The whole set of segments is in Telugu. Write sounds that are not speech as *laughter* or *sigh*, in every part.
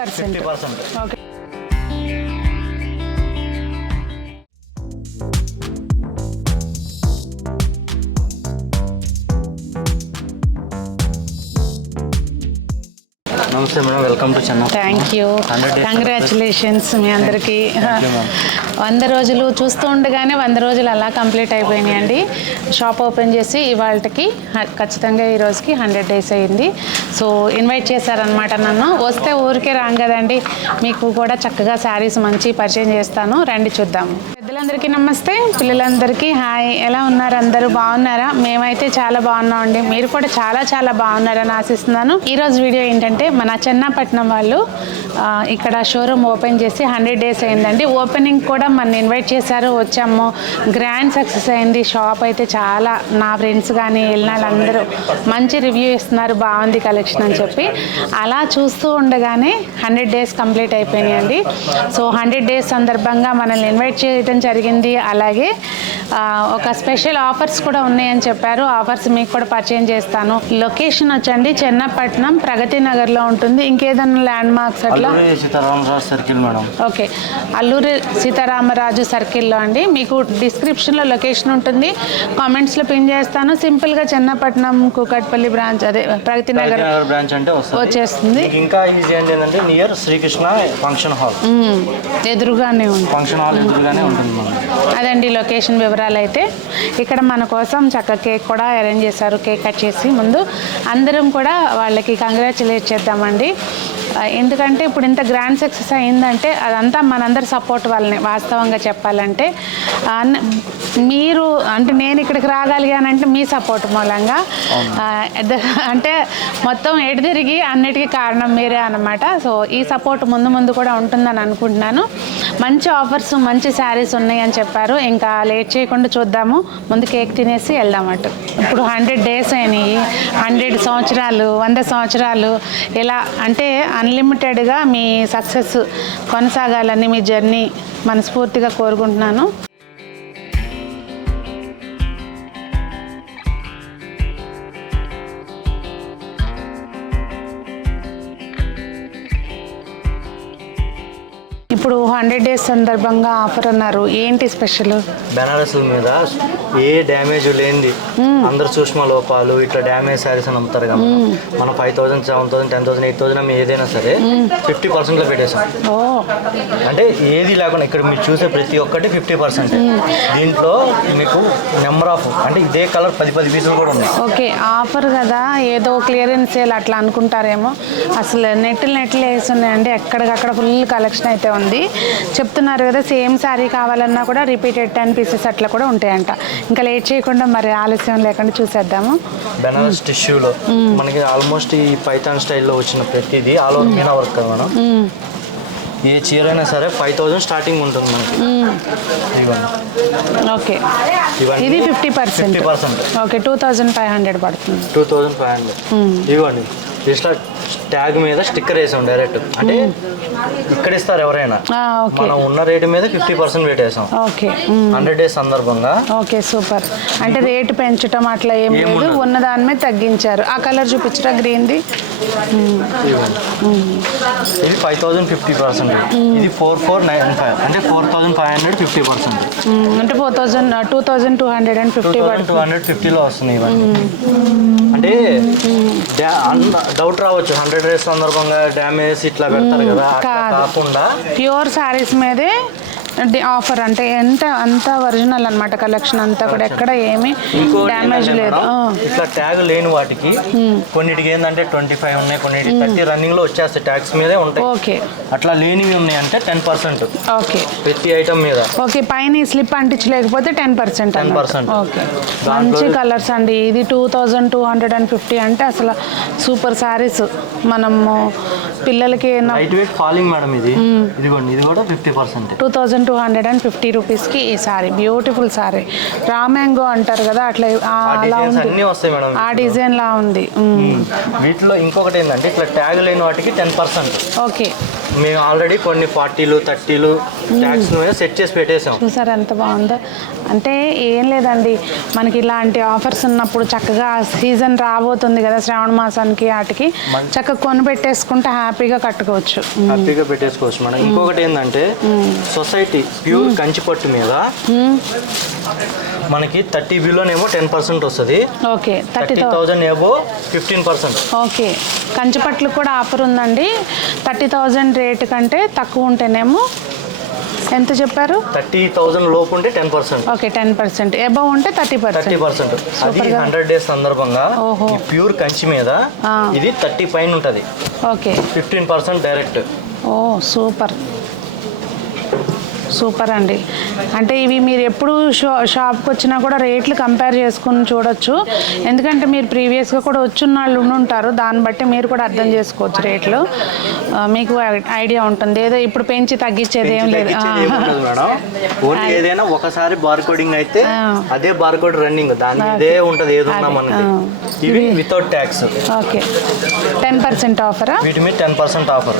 ఇవన్నీ ఇది fifty percent. Fifty percent. Okay. నమస్తే madam welcome to Chennai. Thank you. 100 days congratulations మీ అందరికీ. వంద రోజులు చూస్తూ ఉండగానే వంద రోజులు అలా కంప్లీట్ అయిపోయినాయండి. షాప్ ఓపెన్ చేసి ఇవాళకి ఖచ్చితంగా ఈ రోజుకి హండ్రెడ్ డేస్ అయింది. సో ఇన్వైట్ చేశారనమాట నన్ను. వస్తే ఊరికే రాం కదండి మీకు కూడా చక్కగా శారీస్ మంచి పరిచయం చేస్తాను. రండి చూద్దాము. పెద్దలందరికీ నమస్తే. పిల్లలందరికీ హాయ్. ఎలా ఉన్నారు? అందరూ బాగున్నారా? మేమైతే చాలా బాగున్నామండి. మీరు కూడా చాలా చాలా బాగున్నారని ఆశిస్తున్నాను. ఈరోజు వీడియో ఏంటంటే మన చెన్నాపట్నం వాళ్ళు ఇక్కడ షోరూమ్ ఓపెన్ చేసి హండ్రెడ్ డేస్ అయిందండి. ఓపెనింగ్ కూడా మన ఇన్వైట్ చేశారు. వచ్చాము. గ్రాండ్ సక్సెస్ అయింది. షాప్ అయితే చాలా నా ఫ్రెండ్స్ కానీ వెళ్ళిన వాళ్ళందరూ మంచి రివ్యూ ఇస్తున్నారు. బాగుంది కలెక్షన్ అని చెప్పి. అలా చూస్తూ ఉండగానే హండ్రెడ్ డేస్ కంప్లీట్ అయిపోయినాయండి. సో హండ్రెడ్ డేస్ సందర్భంగా మనల్ని ఇన్వైట్ చేయడం జరిగింది. అలాగే ఒక స్పెషల్ ఆఫర్స్ కూడా ఉన్నాయని చెప్పారు. ఆఫర్స్ మీకు కూడా పరిచయం చేస్తాను. లొకేషన్ వచ్చండి. చెన్నపట్నం ప్రగతి నగర్లో ఉంటుంది. ఇంకేదైనా ల్యాండ్ మార్క్స్ అట్లా? Alluri Sitaramaraju circle madam. Okay. Alluri Sitaramaraju సర్కిల్లో అండి. మీకు డిస్క్రిప్షన్లో లొకేషన్ ఉంటుంది. కామెంట్స్లో పిన్ చేస్తాను. సింపుల్గా చెన్నపట్నం కూకట్పల్లి బ్రాంచ్ అదే ప్రగతి నగర్ నగర్ బ్రాంచ్ అంటే వచ్చేస్తుంది. ఇంకా ఈజీ ఏంటంటే నియర్ శ్రీకృష్ణ ఫంక్షన్ హాల్. ఎదురుగానే ఉంది. ఫంక్షన్ హాల్ ఎదురుగానే ఉంటుంది. అదండి లొకేషన్ వివరాలు అయితే ఇక్కడ మన కోసం చక్క కేక్ కూడా అరేంజ్ చేశారు కేక్ కట్ చేసి. ముందు అందరం కూడా వాళ్ళకి కంగ్రాచులేట్ చేద్దామండి. ఎందుకంటే ఇప్పుడు ఇంత గ్రాండ్ సక్సెస్ అయిందంటే అదంతా మనందరి సపోర్ట్ వాళ్ళని వాస్తవంగా చెప్పాలంటే. మీరు అంటే నేను ఇక్కడికి రాగలిగానంటే మీ సపోర్ట్ మూలంగా. అంటే మొత్తం ఎటు తిరిగి అన్నిటికీ కారణం మీరే అన్నమాట. సో ఈ సపోర్ట్ ముందు ముందు కూడా ఉంటుందని అనుకుంటున్నాను. మంచి ఆఫర్స్ మంచి శారీస్ ఉన్నాయని చెప్పారు. ఇంకా లేట్ చేయకుండా చూద్దాము. ముందు కేక్ తినేసి వెళ్దాం అటు. ఇప్పుడు హండ్రెడ్ డేస్ అయినాయి. హండ్రెడ్ సంవత్సరాలు వంద సంవత్సరాలు. ఇలా అంటే అన్లిమిటెడ్గా మీ సక్సెస్ కొనసాగాలని మీ జర్నీ మనస్ఫూర్తిగా కోరుకుంటున్నాను. ఇప్పుడు హండ్రెడ్ డేస్ సందర్భంగా ఆఫర్ అన్నారు. ఏంటి స్పెషల్? బెనారస్ మీద ఏ డ్యామేజ్ లేనిది. అందరు సూక్ష్మ లోపాలు ఇట్లా డ్యామేజ్ శారీస్ అని అమ్ముతారు కదా. మనం five thousand seven thousand ten thousand eight thousand ఏదైనా సరే ఫిఫ్టీ పర్సెంట్లో పెట్టేసాం ఓ. అంటే ఏది లేకుండా ఇక్కడ మీరు చూసే ప్రతి ఒక్కటి ఫిఫ్టీ పర్సెంట్ దీంట్లో మీకు నెంబర్ ఆఫ్ అంటే ఇదే కలర్ పది పది పీసులు కూడా ఉన్నాయి. ఓకే ఆఫర్ కదా. ఏదో క్లియరెన్స్ సేల్ అట్లా అనుకుంటారేమో. అసలు నెట్లు నెట్లు వేస్తున్నాయండి ఎక్కడికక్కడ ఫుల్ కలెక్షన్ అయితే ఉంది. చెప్తున్నారు కదా సేమ్ శారీ కావాలన్నా కూడా రిపీటెడ్ టెన్ పీసెస్ అట్లా కూడా ఉంటాయంట. ఇంకా లేట్ చేయకుండా మరి ఆలస్యం లేకుండా చూసేద్దాము. బెనారస్ టిష్యూలో మనకి ఆల్మోస్ట్ ఈ పైథాన్ స్టైల్లో వచ్చిన ప్రతిదీ ఆల్ ఓవర్ మీనా వర్క్ కదా మనం. ఏ చీర అయినా సరే ఫైవ్ థౌసండ్ స్టార్టింగ్ ఉంటుంది మనకి. ఓకే. ఇది fifty percent. Fifty percent. Okay two thousand five hundred పడుతుంది. Two thousand five hundred. ఇవ్వండి. ఇట్లా ట్యాగ్ మీద స్టిక్కర్ వేసాం డైరెక్ట్ అంటే ఇక్కడ ఇస్తారు ఎవరైనా. మనం ఉన్న రేటు మీద ఫిఫ్టీ పర్సెంట్ పెట్టేసాం. ఓకే. హండ్రెడ్ డేస్ సందర్భంగా. Okay super. అంటే రేటు పెంచడం అట్లా ఏం లేదు. ఉన్న దాని మీద తగ్గించారు. ఆ కలర్ చూపించడం గ్రీన్ది ఇది ఫైవ్ థౌసండ్ ఫిఫ్టీ పర్సెంట్ ఇది ఫోర్ ఫోర్ నైన్ ఫైవ్ అంటే four thousand five hundred fifty percent అంటే four thousand two thousand two hundred and fifty thousand two hundred ఫిఫ్టీలో వస్తున్నాయి ఇవన్నీ. అంటే డౌట్ రావచ్చు హండ్రెడ్ డేస్ సందర్భంగా డ్యామేజ్ ఇట్లా పెడతారు కదా. కాకుండా ప్యూర్ శారీస్ మీదే ఆఫర్ అంటే ఎంత అంత ఒరిజినల్ అన్నమాట కలెక్షన్ అంతా కూడా. ఎక్కడ ఏమీ డ్యామేజ్ లేదు. ఇట్లా ట్యాగ్ లేని వాటికి కొన్నిటికి ఏంటంటే ట్వంటీ ఫైవ్ ఉన్నాయి కొన్నిటికి థర్టీ రన్నింగ్లో వచ్చేస్తాయి ట్యాగ్స్ మీదే ఉంటాయి. ఓకే అట్లా లేనివి ఉన్నాయి అంటే టెన్ పర్సెంట్ ఓకే ప్రతి ఐటమ్ మీద. ఓకే పైన ఈ స్లిప్ అంటించలేకపోతే టెన్ పర్సెంట్ 10%. ఓకే దాంట్లో- మంచి కలర్స్ అండి. ఇది two thousand two hundred and fifty అంటే అసలు సూపర్ శారీస్ మనము పిల్లలకి ఫాలింగ్ మేడం ఇది. ఇదిగోండి ఇది కూడా fifty percent two thousand two hundred and fifty రూపీస్కి ఈ sari beautiful sari. Raw mango అంటారు కదా అట్లా అలా ఉంది. ఆ డిజైన్ లా ఉంది. వీటిలో ఇంకొకటి ఏంటంటే ఇట్లా ట్యాగ్ లేని వాటికి టెన్ పర్సెంట్. ఓకే. మేము ఆల్రెడీ కొన్ని ఫార్టీలు థర్టీలు ట్యాక్స్ సెట్ చేసి పెట్టేసాం. చూసారు ఎంత బాగుందో? అంటే ఏం లేదండి మనకి ఇలాంటి ఆఫర్స్ ఉన్నప్పుడు చక్కగా సీజన్ రాబోతుంది కదా శ్రావణ మాసానికి వాటికి చక్కగా కొని పెట్టేసుకుంటే హ్యాపీగా కట్టుకోవచ్చు. హ్యాపీగా పెట్టేసుకోవచ్చు మేడం. ఇంకొకటి ఏంటంటే సొసైటీ ప్యూర్ కంచి పట్టు మీద మనకి థర్టీ బిలోనేమో టెన్ పర్సెంట్ వస్తుంది. Okay thirty thousand above fifteen percent. Okay కంచిపట్లు కూడా ఆఫర్ ఉందండి. థర్టీ థౌజండ్ రేట్ కంటే తక్కువ ఉంటేనేమో ఎంత చెప్పారు? థర్టీ థౌజండ్ లోపు ఉంటే ten percent. Okay ten percent. Above ఉంటే థర్టీ థర్టీ పర్సెంట్. పర్సెంట్ అది. హండ్రెడ్ డేస్ సందర్భంగా ప్యూర్ కంచి మీద. ఇది థర్టీ పైన ఉంటుంది. ఓకే. Fifteen percent direct. ఓ సూపర్. సూపర్ అండి. అంటే ఇవి మీరు ఎప్పుడు షా షాప్కి వచ్చినా కూడా రేట్లు కంపేర్ చేసుకుని చూడొచ్చు. ఎందుకంటే మీరు ప్రీవియస్గా కూడా వచ్చున్న వాళ్ళు ఉంటారు. దాన్ని బట్టి మీరు కూడా అర్థం చేసుకోవచ్చు రేట్లు. మీకు ఐడియా ఉంటుంది. ఏదో ఇప్పుడు పెంచి తగ్గించేది ఏం లేదు. ఏదైనా ఒకసారి బార్ కోడింగ్ అయితే. అదే బార్ కోడ్ రన్నింగ్. దాని ఇదే ఉంటది ఏది ఉన్నా అదే, మనకి ఆ. ఇవి without tax okay. Ten percent ఆఫరా? వీటి మీద టెన్ పర్సెంట్ ఆఫర్.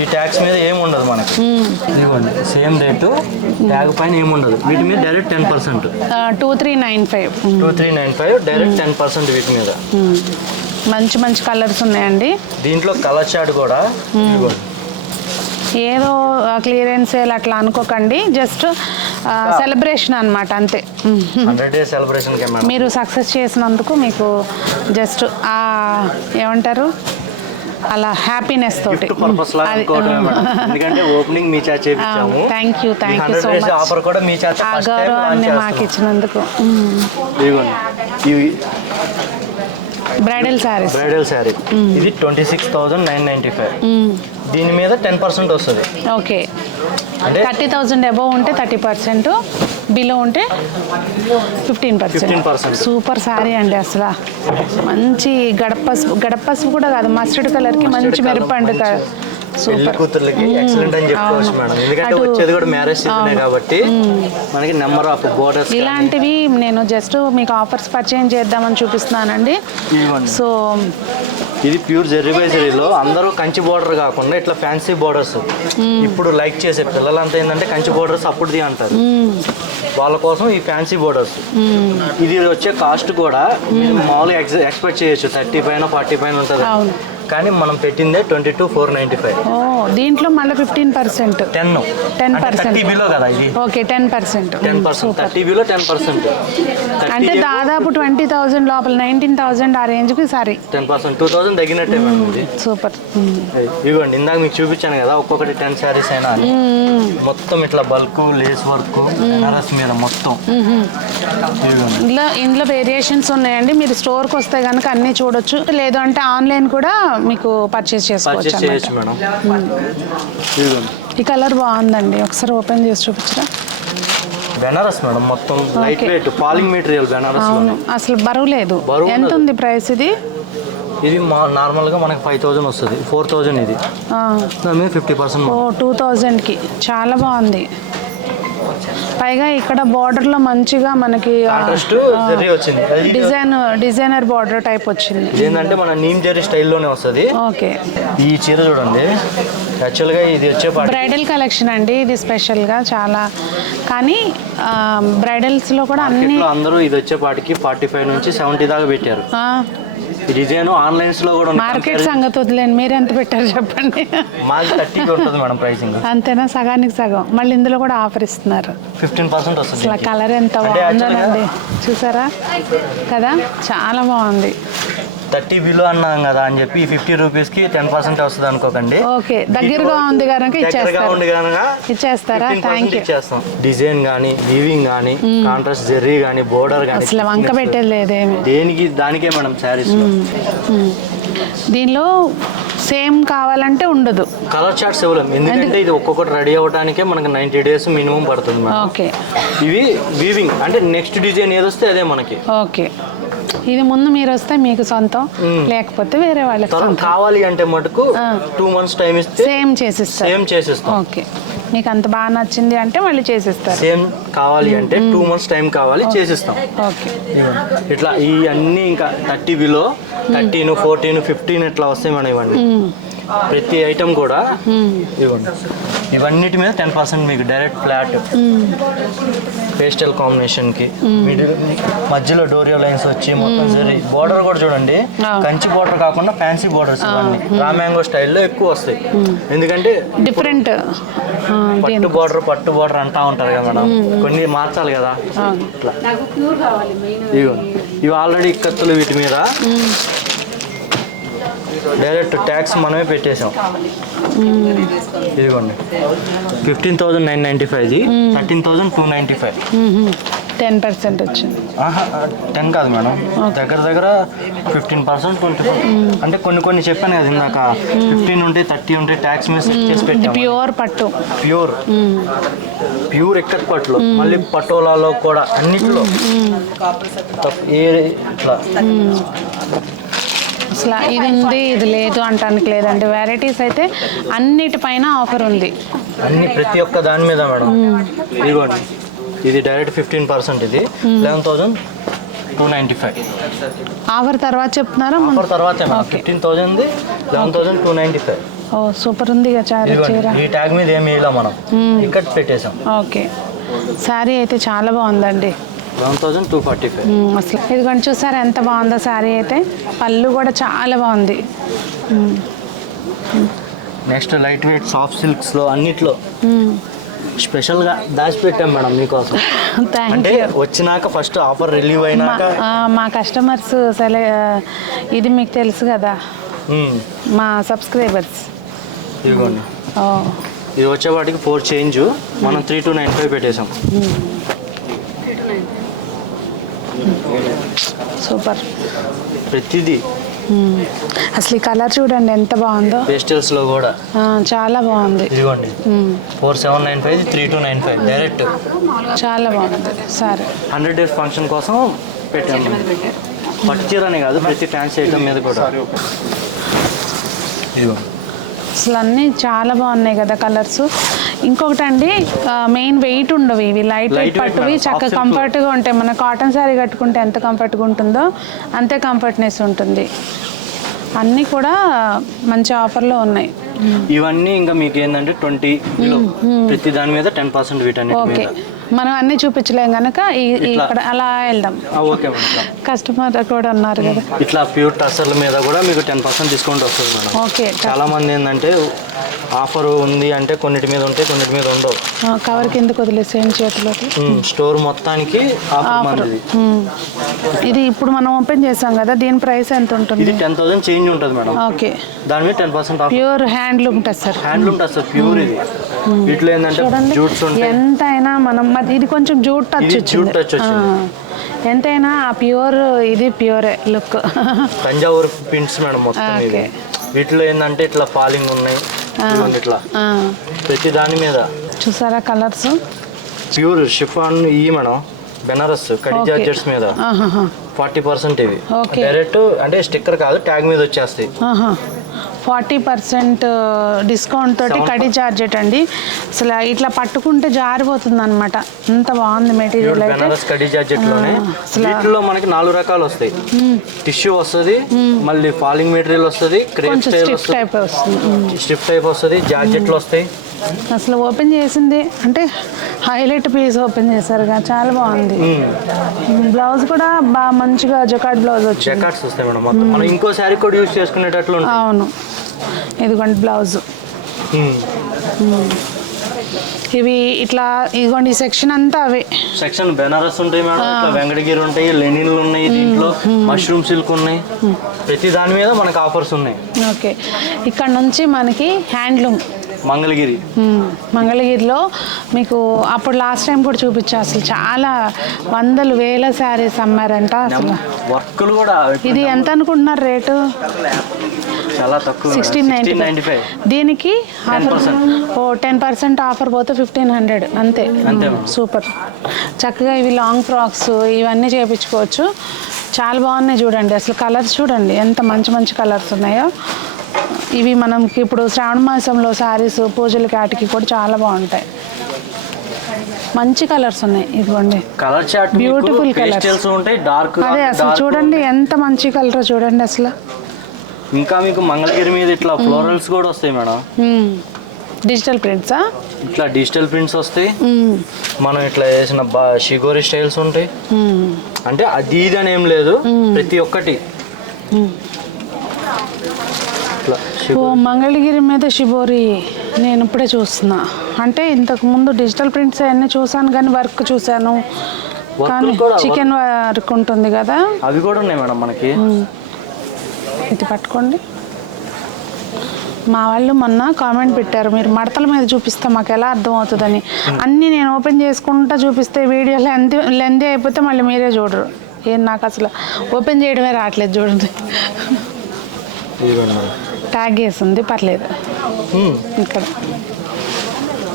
ఈ ట్యాక్స్ మీద ఏమి ఉండదు మనకి. ఇదిగోండి సేమ్ రేటు ట్యాగ్ పైన ఏమి ఉండదు వీటి మీద direct ten percent two three nine five two three nine five direct ten percent వీటి మీద. మంచి మంచి కలర్స్ ఉన్నాయండి. దీంట్లో కలర్ చార్ట్ కూడా ఇదిగోండి. ఏదో క్లియరెన్స్ అట్లా అనుకోకండి. జస్ట్ సెలబ్రేషన్ అన్నమాట అంతే. Celebration madam. మీరు సక్సెస్ చేసినందుకు మీకు జస్ట్ ఏమంటారు? అలా హ్యాపీనెస్ తోటి. ఎందుకంటే ఓపెనింగ్ మీ చేపించాము thank you thank you so much offer కూడా మీ చేత ఆ ఫస్ట్ టైం లాంచ్ గౌరవాన్ని మాకు ఇచ్చినందుకు. బ్రైడల్ శారీస్ బ్రైడల్ శారీ ఇది twenty six thousand nine ninety five దీని మీద టెన్ పర్సెంట్ వస్తుంది. ఓకే అంటే థర్టీ థౌజండ్ అబోవ్ ఉంటే థర్టీ పర్సెంట్ బిలో ఉంటే ఫిఫ్టీన్ పర్సెంట్. 15%. సూపర్ శారీ అండి అసలు. మంచి గడపసుపు గడపసుపు కూడా కాదు మస్టర్డ్ కలర్కి మంచి మెరుపండు పెళ్ళి సూపర్. కూతుర్లకి ఎక్సలెంట్ అని చెప్పుకోవచ్చు అవును. మేడం. ఎందుకంటే అటు- వచ్చేది కూడా మ్యారేజ్ సీజనే కాబట్టి మనకి నెంబర్ ఆఫ్ బోర్డర్స్ ఇలాంటివి నేను జస్ట్ మీకు ఆఫర్స్ పరిచయం చేద్దామని చూపిస్తున్నానండి. సో ఇది ప్యూర్ జెర్రీ బై జెర్రీలో. అందరూ కంచి బోర్డర్ కాకుండా ఇట్లా ఫ్యాన్సీ బోర్డర్స్. ఇప్పుడు లైక్ చేసే పిల్లలంతా ఏంటంటే కంచి బోర్డర్స్ అప్పుడుది అంటారు. వాళ్ళ కోసం ఈ ఫ్యాన్సీ బోర్డర్స్. ఇది వచ్చే కాస్ట్ కూడా మామూలుగా ఎక్స్ ఎక్స్పెక్ట్ చేయొచ్చు. థర్టీ పైన ఫార్టీ పైన ఉంటుంది. కానీ మనం పెట్టిందే twenty two four ninety five ఓ దీంట్లో మళ్ళీ fifteen percent. Ten. 10%. Thirty below కదా ఇది. Okay ten percent. Ten percent. Thirty below ten percent. అంటే దాదాపు ట్వంటీ థౌజండ్ లోపల నైన్టీన్ థౌజండ్ ఆ రేంజ్కి sari. Ten percent. Two thousand తగ్గినట్టే madam ఇది. సూపర్. ఇదిగోండి ఇందాక మీకు చూపించాను కదా ఒక్కొక్కటి టెన్ శారీస్ అయినా అని. మొత్తం ఇట్లా బల్క్ లేస్ వర్క్ బెనారస్ మీద మొత్తం. ఇదిగోండి ఇందులో ఇందులో వేరియేషన్స్ ఉన్నాయండి. మీరు స్టోర్కి వస్తే కనుక అన్నీ చూడొచ్చు. లేదు అంటే ఆన్లైన్ కూడా మీకు పర్చేస్ చేసుకోవచ్చు పర్చేస్ చేయొచ్చు అన్నమాట. మేడం. ఇదిగోండి ఈ కలర్ బాగుందండి. ఒకసారి ఓపెన్ చేసి చూపించరా? బెనారస్ మేడం మొత్తం light. Weight falling material Banaras అవును. అసలు బరువు లేదు. బరువు ఎంత ఉండదు. ఉంది ప్రైస్ ఇది? ఇది మా నార్మల్గా మనకి ఫైవ్ థౌసండ్ వస్తుంది. ఫోర్ థౌసండ్ ఇది. దాని మీద ఫిఫ్టీ పర్సెంట్ ఓ టూ థౌజండ్కి చాలా బాగుంది. పైగా ఇక్కడ బార్డర్లో మంచిగా మనకి డిజైన్ డిజైనర్ బార్డర్ టైప్ వచ్చింది. ఏంటంటే మన నీమ్ జరీ స్టైల్లోనే వస్తుంది. ఓకే. ఈ చీర చూడండి. యాక్చువల్గా ఇది వచ్చే బ్రైడల్ కలెక్షన్ అండి ఇది స్పెషల్గా చాలా. కానీ బ్రైడల్స్లో కూడా అన్ని అందరూ ఇది వచ్చే పాటికి ఫార్టీ ఫైవ్ నుంచి సెవెంటీ దాకా పెట్టారు. డిజైన్ ఆన్లైన్స్లో కూడా. మార్కెట్ సంగతి వదిలేండి మీరు ఎంత పెట్టారు చెప్పండి. మాది థర్టీకి ఉంటుంది మేడం ప్రైసింగ్. అంతేనా? సగానికి సగం. మళ్ళీ ఇందులో కూడా ఆఫర్ ఇస్తున్నారు. ఫిఫ్టీన్ పర్సెంట్ వస్తుంది కలర్ ఎంత బాగుందోనండి. చూసారా? కదా? చాలా బాగుంది. థర్టీ బిలో అన్నాం కదా అని చెప్పి ఫిఫ్టీ రూపీస్కి టెన్ పర్సెంట్ వస్తుంది అనుకోకండి. ఓకే దగ్గరగా ఉంది కనుక దగ్గరగా ఇచ్చేస్తారు. ఉంది కనుక ఇచ్చేస్తారా? 15% థ్యాంక్ యూ ఇచ్చేస్తాం. డిజైన్ కానీ వీవింగ్ కానీ కాంట్రాస్ట్ జెర్రీ కానీ బోర్డర్ కానీ అసలు వంక పెట్టేది లేదేమి దేనికి దానికే మేడం శారీస్. దీనిలో సేమ్ కావాలంటే ఉండదు. కలర్ చార్ట్స్ ఇవ్వలేం. ఎందుకంటే ఇది ఒక్కొక్కటి రెడీ అవ్వడానికే మనకి నైన్టీ డేస్ మినిమం పడుతుంది ఓకే. ఇవి వీవింగ్. అంటే నెక్స్ట్ డిజైన్ ఏదొస్తే అదే మనకి. ఓకే. ఇది ముందు మీరు వస్తే మీకు సొంతం. లేకపోతే వేరే వాళ్ళకి సొంతం. కావాలి అంటే మటుకు. టూ మంత్స్ టైం ఇస్తే సేమ్ చేసిస్తారు. సేమ్ చేసిస్తాం. ఓకే మీకు అంత బాగా నచ్చింది అంటే మళ్ళీ చేసిస్తారు. సేమ్ కావాలి అంటే టూ మంత్స్ టైం కావాలి చేసిస్తాం. ఓకే ఇట్లా ఈ అన్ని ఇంకా thirty below thirteen fourteen fifteen ఇట్లా వస్తాయి మేడం ఇవన్నీ. ప్రతి ఐటమ్ కూడా ఇవ్వండి. ఇవన్నిటి మీద టెన్ పర్సెంట్ మీకు డైరెక్ట్ ఫ్లాట్ పేస్టల్ కాంబినేషన్కి మిడిల్ మధ్యలో డోరియో లైన్స్ వచ్చి మొత్తం జరి బోర్డర్ కూడా చూడండి. కంచి బోర్డర్ కాకుండా ఫ్యాన్సీ బోర్డర్స్ ఇవన్నీ. రామ్యాంగో స్టైల్లో ఎక్కువ వస్తాయి. ఎందుకంటే డిఫరెంట్. పట్టు బోర్డర్ పట్టు బోర్డర్ అంటా ఉంటారు కదా మేడం. కొన్ని మార్చాలి కదా. ఇట్లా. ఇగో ఇవి ఆల్రెడీ ఇక్కత్తులు వీటి మీద. డైరెక్ట్ ట్యాక్స్ మనమే పెట్టేసాం ఇదిగోండి. Fifteen thousand nine ninety ఫైవ్ది thirteen thousand two ninety five ten percent వచ్చింది. టెన్ కాదు మేడం. దగ్గర దగ్గర ఫిఫ్టీన్ పర్సెంట్ ట్వంటీ అంటే కొన్ని కొన్ని చెప్పాను కదా ఇందాక. ఫిఫ్టీన్ ఉంటే థర్టీ ఉంటే ట్యాక్స్ మీద సెట్ చేసి పెట్టాం ప్యూర్ పట్టు. ప్యూర్. ప్యూర్ ఎక్కత్ పట్టులో? మళ్ళీ పటోలాలో కూడా అన్నిట్లో. ఏ ఇట్లా. అసలు ఇది ఉంది ఇది లేదు అంటానికి లేదండి. వెరైటీస్ అయితే అన్నిటిపైన ఆఫర్ ఉంది. అన్ని ప్రతి ఒక్క దాని మీద మేడం. ఇదిగోండి. ఇది డైరెక్ట్ ఫిఫ్టీన్ పర్సెంట్ ఇది. Eleven thousand two ninety five offer తర్వాత చెప్తున్నారా? ఆఫర్ తర్వాత. Fifteen thousand eleven thousand two ninety five ఓ సూపర్ ఉంది చారు ఈ ట్యాగ్ మీద ఏమి వేయలే మనం? ఇక్కడ పెట్టేసాం ఓకే శారీ అయితే చాలా బాగుందండి. అసలు ఇదిగోండి చూసారా ఎంత బాగుందో శారీ అయితే. పళ్ళు కూడా చాలా బాగుంది. నెక్స్ట్ లైట్ వెయిట్ సాఫ్ట్ సిల్క్స్లో అన్నిట్లో. మ్మ్. స్పెషల్గా దాచిపెట్టాం మేడం మీకోసం. *laughs* అంటే వచ్చినాక ఫస్ట్ ఆఫర్ రిలీవ్ అయినాక మా- కస్టమర్స్ సెలె ఇది మీకు తెలుసు కదా. మా సబ్స్క్రైబర్స్. ఇదిగోండి. ఇది వచ్చేవాటికి ఫోర్ చేంజ్. మనం త్రీ టు నైన్ ఫైవ్ పెట్టేసాం. సూపర్. ప్రతిదీ. అసలు ఈ కలర్ చూడండి ఎంత బాగుందో. పేస్టల్స్లో కూడా. ఆ, చాలా బాగుంది. ఇదిగోండి. Four seven nine five three two nine five. Direct. చాలా బాగుంది. సరే. హండ్రెడ్ డేస్ ఫంక్షన్ కోసం పెట్టాము. పట్టు చీరనే కాదు ప్రతి ఫ్యాన్సీ ఐటమ్ మీద కూడా. ఇదిగో. అసలు అన్నీ చాలా బాగున్నాయి కదా కలర్స్. ఇంకొకటి అండి మెయిన్ వెయిట్ ఉండవు ఇవి. లైట్ వెయిట్ పట్టువి చక్కగా. కంఫర్ట్గా ఉంటాయి. మన కాటన్ శారీ కట్టుకుంటే ఎంత కంఫర్ట్గా ఉంటుందో అంతే కంఫర్ట్నెస్ ఉంటుంది. అన్నీ కూడా మంచి ఆఫర్లో ఉన్నాయి. ఇవన్నీ ఇంకా మీకు ఏంటంటే ట్వంటీ ప్రతి దాని మీద టెన్ పర్సెంట్ వీటన్నిటి ఓకే. మీద. మనం అన్నీ చూపించలేం కనుక. ఇక్కడ అలా వెళ్దాం. కస్టమర్ కూడా ఉన్నారు కదా. ఇట్లా ప్యూర్ టసర్ల మీద కూడా మీకు టెన్ పర్సెంట్ డిస్కౌంట్ వస్తుంది మేడం. ఓకే చాలా మంది ఏంటంటే ఆఫర్ ఉంది అంటే కొన్నిటి మీద ఉంటాయి కొన్నిటి మీద ఉండవు. కవర్ కిందకు వదిలేసేయండి చేతిలోకి ఉమ్, స్టోర్ మొత్తానికి. ఇది ఇప్పుడు మనం ఓపెన్ చేసాం కదా దీని ప్రైస్ ఎంత ఉంటుంది? ఇది టెన్ థౌసండ్ చేంజ్ ఉంటుంది మేడం. ఓకే. దాని మీద ten percent pure handloom touch sir handloom touch pure ఇది. వీటిలో ఏంటంటే జూట్స్ ఎంతైనా మనం మరి ఇది కొంచెం జూట్ టచ్ వచ్చింది. ఆ. ఎంతైనా ఆ ప్యూర్ ఇది ప్యూరే లుక్. తంజావూరు ప్రింట్స్ మేడం మొత్తం ఇది. వీటిలో ఏంటంటే ఇట్లా ఫాలింగ్ ఉన్నాయి. ఇట్లా. ప్రతి దాని మీద. చూసారా కలర్స్? ప్యూర్ షిఫాన్ ఇవి మేడం బెనారస్ కడి. జార్జెట్స్ మీద. ఫార్టీ పర్సెంట్ ఇవి. డైరెక్ట్ అంటే స్టిక్కర్ కాదు ట్యాగ్ మీద వచ్చేస్తాయి. ఫార్టీ పర్సెంట్ డిస్కౌంట్ తోటి కడి చార్జెట్ అండి. అసలు ఇట్లా పట్టుకుంటే జారిపోతుంది అనమాట అంత బాగుంది మెటీరియల్ అయితే. కడి జార్జెట్లోనే వీటిలో మనకి నాలుగు రకాలు వస్తాయి. టిష్యూ వస్తుంది మళ్ళీ ఫాలింగ్ మెటీరియల్ వస్తుంది క్రేప్ స్టిఫ్ టైప్ వస్తుంది. స్టిఫ్ టైప్ వస్తుంది జార్జెట్లు వస్తాయి. అసలు ఓపెన్ చేసింది అంటే హైలైట్ పీస్ ఓపెన్ చేశారుగా చాలా బాగుంది. బ్లౌజ్ కూడా బాగా మంచిగా జకాట్ బ్లౌజ్ వచ్చింది. జకాట్స్ వస్తాయి మేడం మొత్తం మనం ఇంకో శారీ కూడా యూజ్ చేసుకునేటట్లు ఉంటాయి అవును. ఇదిగోండి బ్లౌజ్. ఇవి ఇట్లా ఇదిగోండి ఈ సెక్షన్ అంతా అవే. సెక్షన్ బెనారస్ ఉంటాయి మేడం ఇట్లా వెంకటగిరి ఉంటాయి లెనిన్లు ఉన్నాయి దీంట్లో మష్రూమ్ సిల్క్ ఉన్నాయి. ప్రతి దాని మీద మనకు ఆఫర్స్ ఉన్నాయి. ఓకే. ఇక్కడ నుంచి మనకి హ్యాండ్లూమ్. మంగళగిరి. మంగళగిరిలో మీకు అప్పుడు లాస్ట్ టైం కూడా చూపించా. అసలు చాలా వందలు వేల శారీస్ అమ్మారంట అసలు. వర్క్లు కూడా ఇది ఎంత అనుకుంటున్నారు రేటు? చాలా తక్కువ. సిక్స్టీన్ నైన్టీ ఫైవ్ దీనికి ఆఫర్? ఓ టెన్ పర్సెంట్ ఆఫర్ పోతే ఫిఫ్టీన్ హండ్రెడ్ అంతే. సూపర్. చక్కగా ఇవి లాంగ్ ఫ్రాక్స్ ఇవన్నీ చేయించుకోవచ్చు చాలా బాగున్నాయి చూడండి. అసలు కలర్స్ చూడండి. ఎంత మంచి మంచి కలర్స్ ఉన్నాయో. ఇవి మనకి ఇప్పుడు శ్రావణ మాసంలో శారీస్ పూజలకి వాటికి కూడా చాలా బాగుంటాయి. మంచి కలర్స్ ఉన్నాయి ఇదిగోండి. Colour chart Beautiful colours. Pastels ఉంటాయి డార్క్ అదే అసలు చూడండి ఎంత మంచి కలర్ చూడండి అసలు. ఇంకా మీకు మంగళగిరి మీద ఇట్లా ఫ్లోరల్స్ కూడా వస్తాయి మేడం. డిజిటల్ ప్రింట్సా ఇట్లా డిజిటల్ ప్రింట్స్ వస్తాయి. మనం ఇట్లా వేసిన బా షిగోరి స్టైల్స్ ఉంటాయి. అంటే అది ఇది అని ఏం లేదు ప్రతి ఒక్కటి. ఓ మంగళగిరి మీద షిబోరి నేను ఇప్పుడే చూస్తున్నా. అంటే ఇంతకు ముందు డిజిటల్ ప్రింట్స్ అన్నీ చూసాను కానీ వర్క్ చూశాను. కానీ చికెన్ వర్క్ ఉంటుంది కదా? అవి కూడా ఉన్నాయి మేడం మనకి. ఇది పట్టుకోండి. మా వాళ్ళు మొన్న కామెంట్ పెట్టారు మీరు మడతల మీద చూపిస్తే మాకు ఎలా అర్థమవుతుందని అన్నీ నేను ఓపెన్ చేసుకుంటా చూపిస్తే వీడియో లెంత్ లెంత్ అయిపోతే మళ్ళీ మీరే చూడరు. ఏం నాకు అసలు ఓపెన్ చేయడమే రావట్లేదు చూడండి. ట్యాగ్ వేసింది పర్లేదు. ఉమ్. ఇక్కడ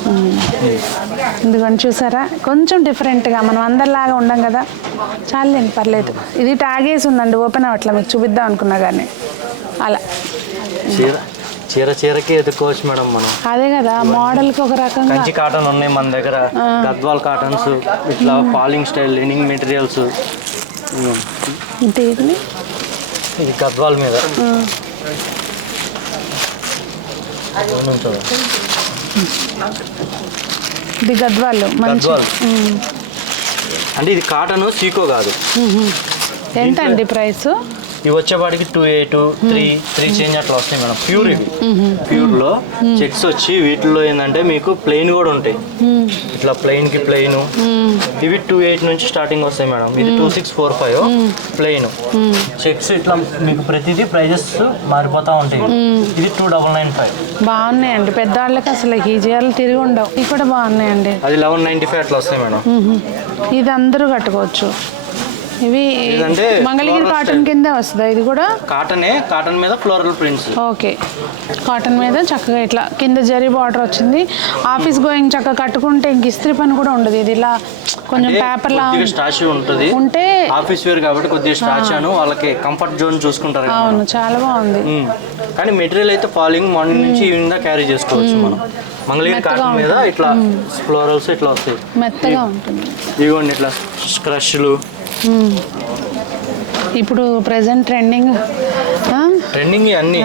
ఉమ్. ఇదిగోండి చూసారా? కొంచెం డిఫరెంట్గా మనం అందరిలాగా ఉండం కదా? చాలండి పర్లేదు. ఇది ట్యాగ్ వేసి ఉందండి ఓపెన్ అవ్వట్లే మీకు చూపిద్దాం అనుకున్నా కానీ. అలా. చీర చీర చీరకి ఎదుకోవచ్చు మేడం మనం. అదే కదా మోడల్కి ఒక రకంగా. కంచి కాటన్ ఉన్నాయి మన దగ్గర. గద్వాల్ కాటన్స్ ఇట్లా ఫాలింగ్ స్టైల్ లినింగ్ మెటీరియల్స్. ఇది గద్వాల్ మీద. ఇది గద్వాళ్ళు మంచి. గద్వాల్. అంటే ఇది కాటన్ సీకో కాదు. ఎంత అండి ప్రైస్? ఇవి వచ్చేపాటికి two eight three three change అట్లా వస్తాయి మేడం. ప్యూర్ ఇవి. ప్యూర్లో చెక్స్ వచ్చి వీటిలో ఏంటంటే మీకు ప్లెయిన్ కూడా ఉంటాయి. ఇట్లా ప్లెయిన్కి ప్లెయిన్ ఇవి టూ ఎయిట్ నుంచి స్టార్టింగ్ వస్తాయి మేడం. ఇది two six four five plain checks ఇట్లా మీకు ప్రతిదీ ప్రైజెస్ మారిపోతా ఉంటాయి. ఇది టూ డబల్ నైన్ ఫైవ్ బాగున్నాయండి. పెద్దవాళ్ళకి అసలు ఈ చీరలు తిరిగి ఉండవు. ఇవి కూడా బాగున్నాయండి. అది లెవెన్ నైన్టీ ఫైవ్ అట్లా వస్తాయి మేడం. ఇది అందరూ కట్టుకోవచ్చు. ఇవి మంగళగిరి కాటన్ కిందే వస్తుందా ఇది కూడా? కాటనే కాటన్ మీద ఫ్లోరల్ ప్రింట్స్ ఓకే. కాటన్ మీద చక్కగా ఇట్లా కింద జరీ బార్డర్ వచ్చింది. ఆఫీస్ గోయింగ్ చక్కగా కట్టుకుంటే ఇంక ఇస్త్రీ పని కూడా ఉండదు. ఇది ఇలా కొంచెం పేపర్ లా స్టాచ్యూ ఉంటుంది. ఉంటే ఆఫీస్ వేర్ కాబట్టి కొద్దిగా స్టాచ్యూ అను వాళ్ళకి కంఫర్ట్ జోన్ చూసుకుంటారు. అవును చాలా బాగుంది. కానీ మెటీరియల్ అయితే ఫాలింగ్ మార్నింగ్ నుంచి ఈవినింగ్ దా క్యారీ చేసుకోవచ్చు మనం. మంగళగిరి కాటన్ మీద ఇట్లా ఫ్లోరల్స్ ఇట్లా వస్తాయి. మెత్తగా ఉంటుంది. ఇదిగోండి ఇట్లా స్క్రష్లు. ఇప్పుడు ప్రజెంట్ ట్రెండింగ్ ట్రెండింగ్ అన్ని.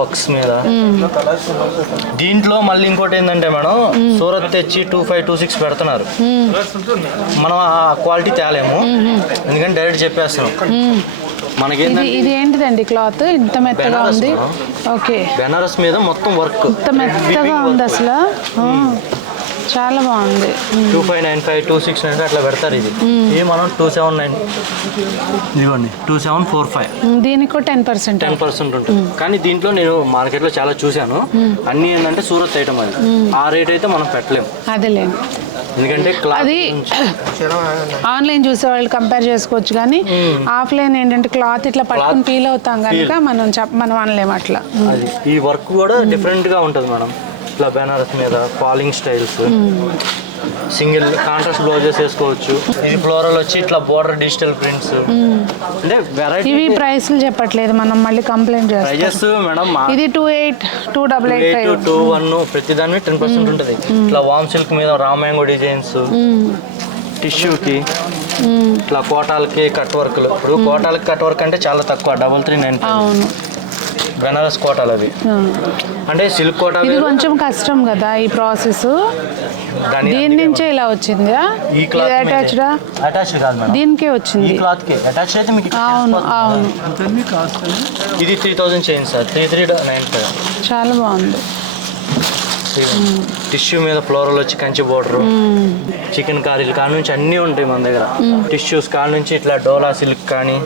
వర్క్స్ మీద. దీంట్లో మళ్ళీ ఇంకోటి ఏంటంటే మేడం సూరత్ తెచ్చి టూ ఫైవ్ టూ సిక్స్ పెడుతున్నారు. మనం ఆ క్వాలిటీ తేలేము. ఎందుకంటే డైరెక్ట్ చెప్పేస్తున్నాం. మనకేంటంటే ఇది ఏంటిదండి క్లాత్ ఇంత మెత్తగా ఉంది. ఓకే బెనారస్ మీద మొత్తం వర్క్ ఇంత మెత్తగా ఉంది అసలు? చాలా బాగుంది. Two five nine five two six nine అట్లా పెడతారు ఇది. ఇది మనం టూ సెవెన్ నైన్. ఇదిగోండి టూ సెవెన్ ఫోర్ ఫైవ్. దీనికి టెన్ పర్సెంట్. టెన్ పర్సెంట్ ఉంటుంది. కానీ దీంట్లో నేను మార్కెట్లో చాలా చూశాను. అన్నీ ఏంటంటే సూరత్ ఐటమ్ అది. ఆ రేట్ అయితే మనం పెట్టలేము అదేలేండి ఎందుకంటే అది ఆన్లైన్ చూసే వాళ్ళు కంపేర్ చేసుకోవచ్చు కానీ ఆఫ్లైన్ ఏంటంటే క్లాత్ ఇట్లా పట్టుకుని ఫీల్ అవుతాం కనుక మనం చెప్ మనం అనలేము అట్లా. ఈ వర్క్ కూడా డిఫరెంట్గా ఉంటుంది మేడం. ఇట్లా బెనారస్ మీద falling styles. Single contrast blouses వేసుకోవచ్చు. ఇది ఫ్లోరల్ వచ్చి ఇట్లా బోర్డర్ డిజిటల్ ప్రింట్స్ అంటే వెరైటీ ఇవి ప్రైస్లు చెప్పట్లేదు మనం మళ్ళీ కంప్లైంట్ చేస్తాం. ప్రైజెస్ మేడం ఇది two eight two double eight two one ప్రతి దాని టెన్ పర్సెంట్ ఉంటుంది. ఇట్లా వామ్ సిల్క్ మీద రామాయంగో డిజైన్స్ టిష్యూకి ఇట్లా కోటాలకి కట్ వర్క్లు ఇప్పుడు కోటాలకి కట్ వర్క్ అంటే చాలా తక్కువ డబల్ త్రీ నైన్ అవును. బెనారస్ కోటాలు అవి. అంటే సిల్క్ కోట ఇది కొంచెం కష్టం కదా ఈ ప్రాసెస్. దాని నుంచే ఇలా వచ్చిందా? ఈ క్లాత్ అటాచ్డా అటాచ్డ్ కాదు మేడం. దీనికే ఈ వచ్చింది క్లాత్కి. అటాచ్ అయితే మీకు అవును అవును. ఇది త్రీ థౌసండ్ చేయండి sir three three nine five చాలా బాగుంది. టిష్యూ మీద ఫ్లోరల్ వచ్చి కంచి బోర్డర్ చికెన్ కారీలు కాడ నుంచి అన్నీ ఉంటాయి మన దగ్గర. టిష్యూస్ కాడ నుంచి ఇట్లా డోలా సిల్క్ కానీ.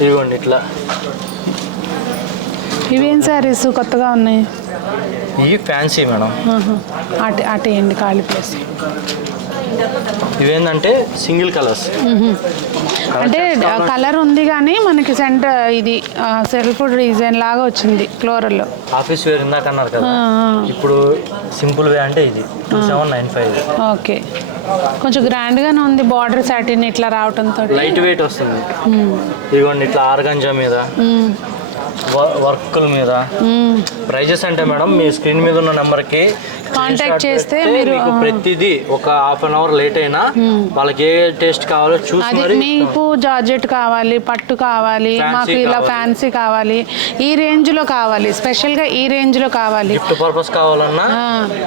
ఇదిగోండి ఇట్లా. ఇవేం శారీస్ కొత్తగా ఉన్నాయి? ఇవి ఫ్యాన్సీ మేడం. అటు అటేయండి ఖాళీ ప్లేస్ ఇవేంటంటే సింగిల్ కలర్స్. అంటే కలర్ ఉంది కానీ మనకి సెంట ఇది సెల్ఫ్ డిజైన్ లాగా వచ్చింది ఫ్లోరల్ ఆఫీస్ వేర్ ఇందాక అన్నారు కదా. ఇప్పుడు సింపుల్ వే అంటే ఇది. Two seven nine five okay. కొంచెం గ్రాండ్గానే ఉంది బార్డర్ సాటిన్ ఇట్లా రావటంతో. లైట్ వెయిట్ వస్తుంది ఇదిగోండి ఇట్లా ఆర్గంజా మీద. వర్కుల మీద. ప్రైజెస్ అంటే మేడం మీ స్క్రీన్ మీద ఉన్న నెంబర్కి కాంటాక్ట్ చేస్తే మీరు మీకు ప్రతిదీ ఒక హాఫ్ అన్ అవర్ లేట్ అయినా వాళ్ళకి ఏ టేస్ట్ కావాలో చూసి మీకు జార్జెట్ కావాలి పట్టు కావాలి మాకు ఇలా. ఫ్యాన్సీ కావాలి. ఈ రేంజ్లో కావాలి స్పెషల్గా ఈ రేంజ్లో కావాలి. గిఫ్ట్ పర్పస్ కావాలన్నా.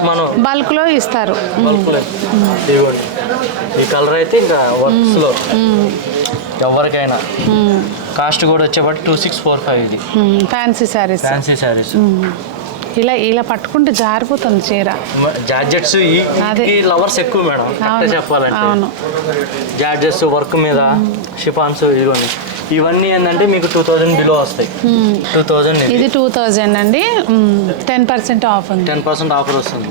మనం బల్క్లో ఇస్తారు ఈ కలర్ అయితే ఇంకా వర్క్స్లో. ఎవరికైనా. కాస్ట్ కూడా వచ్చేప్పటి టూ సిక్స్ ఫోర్ ఫైవ్ ఇది. ఫ్యాన్సీ శారీస్ ఫ్యాన్సీ శారీస్ ఇలా ఇలా పట్టుకుంటే జారిపోతుంది చీర. జార్జెట్స్ లవర్స్ ఎక్కువ మేడం చెప్పాలంటే. అవును. జార్జెట్స్ వర్క్ మీద షిఫాన్స్ ఇదిగోండి ఇవన్నీ ఏంటంటే మీకు టూ థౌజండ్ బిలో వస్తాయి. టూ థౌజండ్ ఇది. టూ థౌజండ్ అండి. టెన్ పర్సెంట్ ఆఫ్ ఉంది. టెన్ పర్సెంట్ ఆఫర్ వస్తుంది.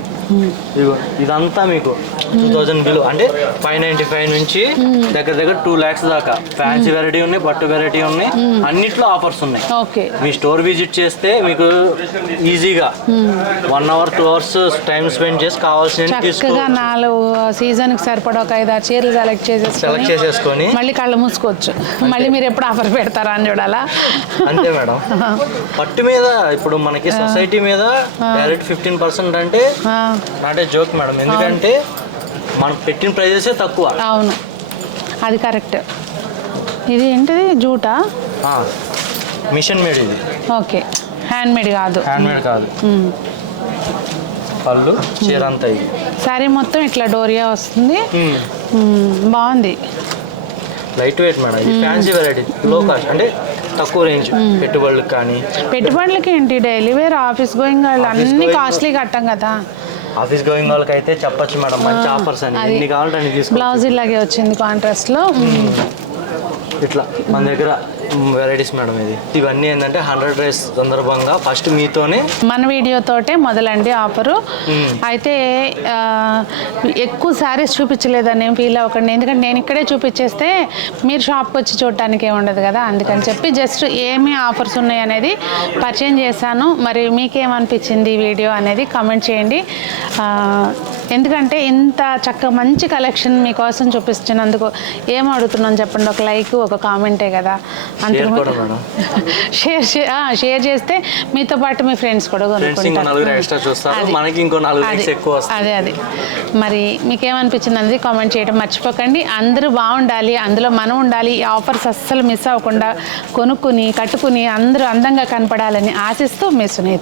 ఇదంతా మీకు టూ థౌజండ్ బిలో అంటే ఫైవ్ నైంటీ ఫైవ్ నుంచి దగ్గర దగ్గర టూ ల్యాక్స్ దాకా. ఫ్యాన్సీ వెరైటీ ఉన్నాయి పట్టు వెరైటీ ఉన్నాయి. అన్నిట్లో ఆఫర్స్ ఉన్నాయి. ఓకే మీ స్టోర్ విజిట్ చేస్తే మీకు ఈజీగా one hour two hours time spend చేసి కావాల్సిన చక్కగా నాలుగు సీజన్కి సరిపడా ఒక ఐదు ఆరు చీరలు సెలెక్ట్ సెలెక్ట్ చేసేసుకొని మళ్ళీ కళ్ళు మూసుకోవచ్చు. మళ్ళీ మీరు ఎప్పుడు ఆఫర్ పెడతారా అని చూడాలా? అంతే మేడం. *laughs* పట్టు మీద ఇప్పుడు మనకి సొసైటీ మీద డైరెక్ట్ ఫిఫ్టీన్ పర్సెంట్ అంటే నాట్ జోక్ మేడం. ఎందుకంటే మనం పెట్టిన ప్రైజెసే తక్కువ. అవును. అది కరెక్ట్. ఇది ఏంటిది? జూటా? మిషన్ మేడ్ ఇది. ఓకే. హ్యాండ్ మేడ్ కాదు. హ్యాండ్ మేడ్ కాదు. పళ్ళు చీర అంతా ఇది. శారీ మొత్తం ఇట్లా డోరియా వస్తుంది. బాగుంది. Light weight madam. ఇది ఫ్యాన్సీ వెరైటీ. లో కాస్ట్ అంటే తక్కువ రేంజ్. పెట్టుబడులకు కానీ. పెట్టుబడులకి ఏంటి? డైలీ వేర్ ఆఫీస్ గోయింగ్ వాళ్ళు అన్ని కాస్ట్లీ కట్టాం కదా. ఆఫీస్ గోయింగ్ వాళ్ళకి అయితే చెప్పొచ్చు మేడం. మంచి ఆఫర్స్ అని. ఎన్ని కావాలంటే బ్లౌజ్ ఇలాగే వచ్చింది కాంట్రాస్ట్లో. ఇట్లా మన దగ్గర వెరైటీస్ మేడం ఇది. ఇవన్నీ ఏంటంటే హండ్రెడ్ రైస్ సందర్భంగా ఫస్ట్ మీతోనే మన వీడియోతోటే మొదలండి ఆఫరు. అయితే ఆ, ఎక్కువ శారీస్ చూపించలేదని ఫీల్ అవ్వకండి. ఎందుకంటే నేను ఇక్కడే చూపించేస్తే మీరు షాప్కి వచ్చి చూడటానికి ఏమి ఉండదు కదా? అందుకని చెప్పి జస్ట్ ఏమి ఆఫర్స్ ఉన్నాయి అనేది పరిచయం చేశాను. మరి మీకేమనిపించింది ఈ వీడియో అనేది కామెంట్ చేయండి. ఎందుకంటే ఇంత చక్క మంచి కలెక్షన్ మీకోసం చూపిస్తున్నందుకు ఏం అడుగుతున్నాను చెప్పండి? ఒక లైక్ ఒక కామెంటే కదా. షేర్ షేర్ చేస్తే మీతో పాటు మీ ఫ్రెండ్స్ కూడా వస్తాయి అదే. అది. మరి మీకేమనిపించింది అనేది కామెంట్ చేయడం మర్చిపోకండి. అందరూ బాగుండాలి. అందులో మనం ఉండాలి. ఈ ఆఫర్స్ అస్సలు మిస్ అవ్వకుండా కొనుక్కుని కట్టుకుని అందరూ అందంగా కనపడాలని ఆశిస్తూ మీ సునీత.